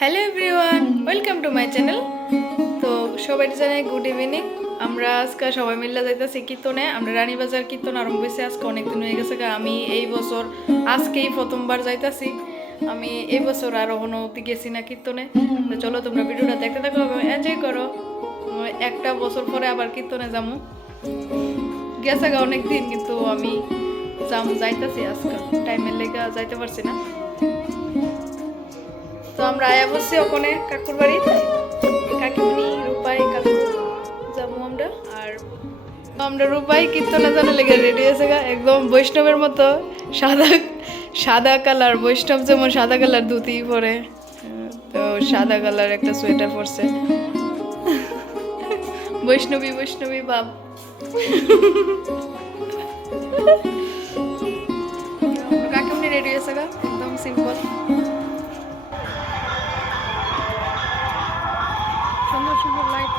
Hello everyone, welcome to my channel. তো সবাই জানাই গুড ইভিনিং। আমরা আজকে সবাই মিলে যাইতেছি কীর্তনে। আমরা রানীবাজার কীর্তন আরম্ভ হয়েছে আজকে অনেকদিন হয়ে গেছে। আমি এই বছর আজকেই প্রথমবার যাইতাছি। আমি এই বছর আরও কোনো অব্দি গেছি না কীর্তনে। তো চলো তোমরা ভিডিওটা দেখতে থাকো, এনজয় করো। একটা বছর পরে আবার কীর্তনে যাবো। গেছে গা অনেক দিন, কিন্তু আমি যাইতাছি আজকে, টাইমের লেগে যাইতে পারছি না। তো আমরা আয়া বসছি ওখানে কাকুর বাড়ি, কাকিমনি রূপাই কাকু যাবো আমরা। আর আমরা রূপাই কীর্তনে জানা লেগে রেডি হয়েছে গা, একদম বৈষ্ণবের মতো সাদা সাদা কালার। বৈষ্ণব যেমন সাদা কালার ধুতি পরে, তো সাদা কালার একটা সোয়েটার পরছে। বৈষ্ণবী বৈষ্ণবী ভাব। কাকিমনি রেডি হয়েছে গা, একদম সিম্পল, সুন্দর সুন্দর লাইট।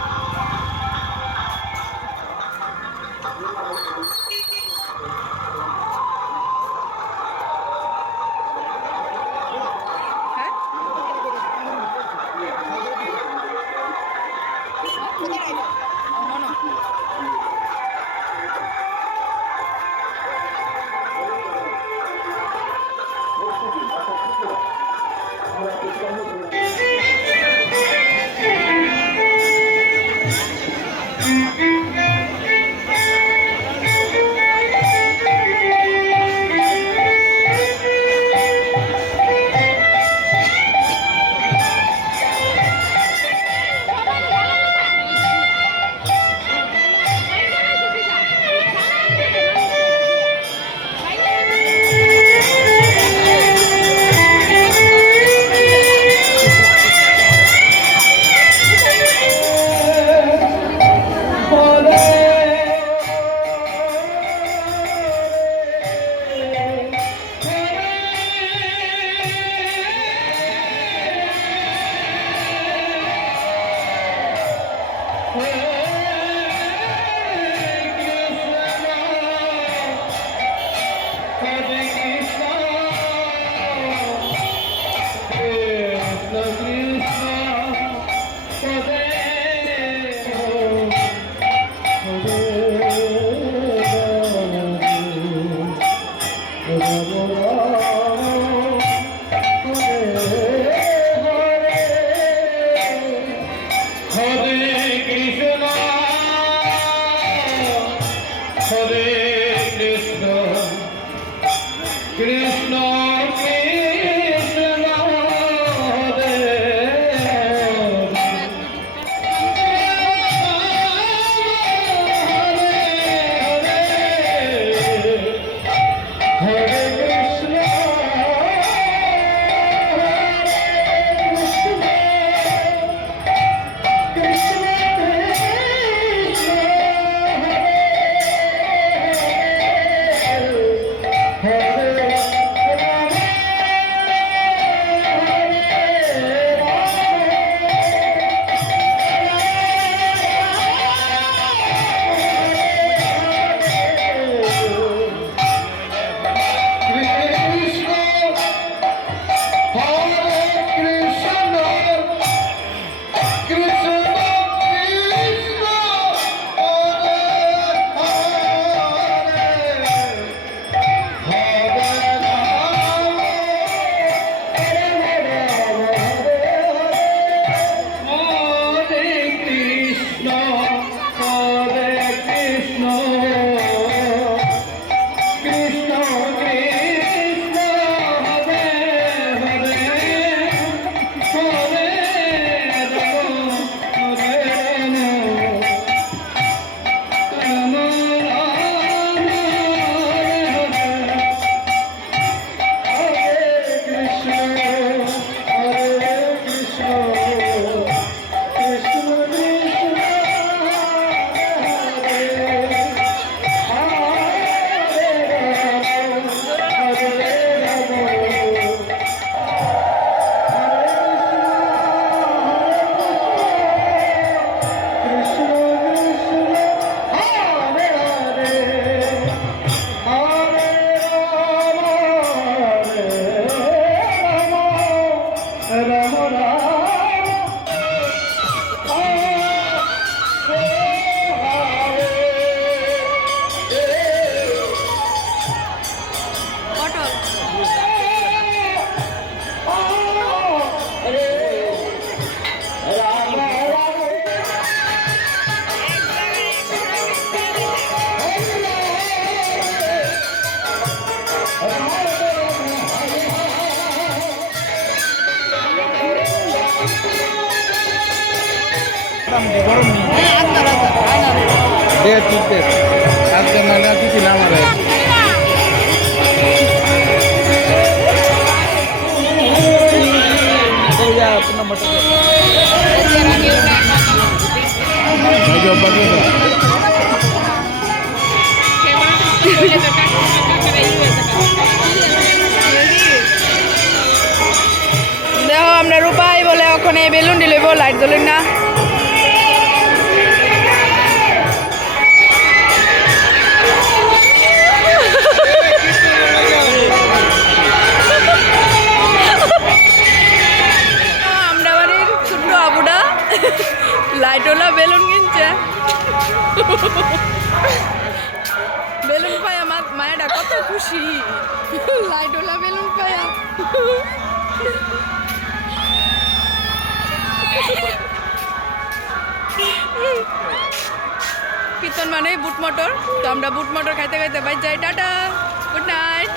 মোটামুটি গরম নেই ঠিক আছে আজকে নানা কিছু না মারে দেখো আমরা রূপাই বলে ওখানে বেলুন দিলব লাইট জ্বলেন না আমরা বাড়ির ছোট্ট আবুটা লাইটওয়ালা বেলুন কিনছে বেলুন পাই আমার মায়েরা কত খুশি লাইটওয়ালা বেলুন পায়া কীর্তন মানে বুট মটর তো আমরা বুট মটর খাইতে খাইতে বাই যাই টাটা গুড নাইট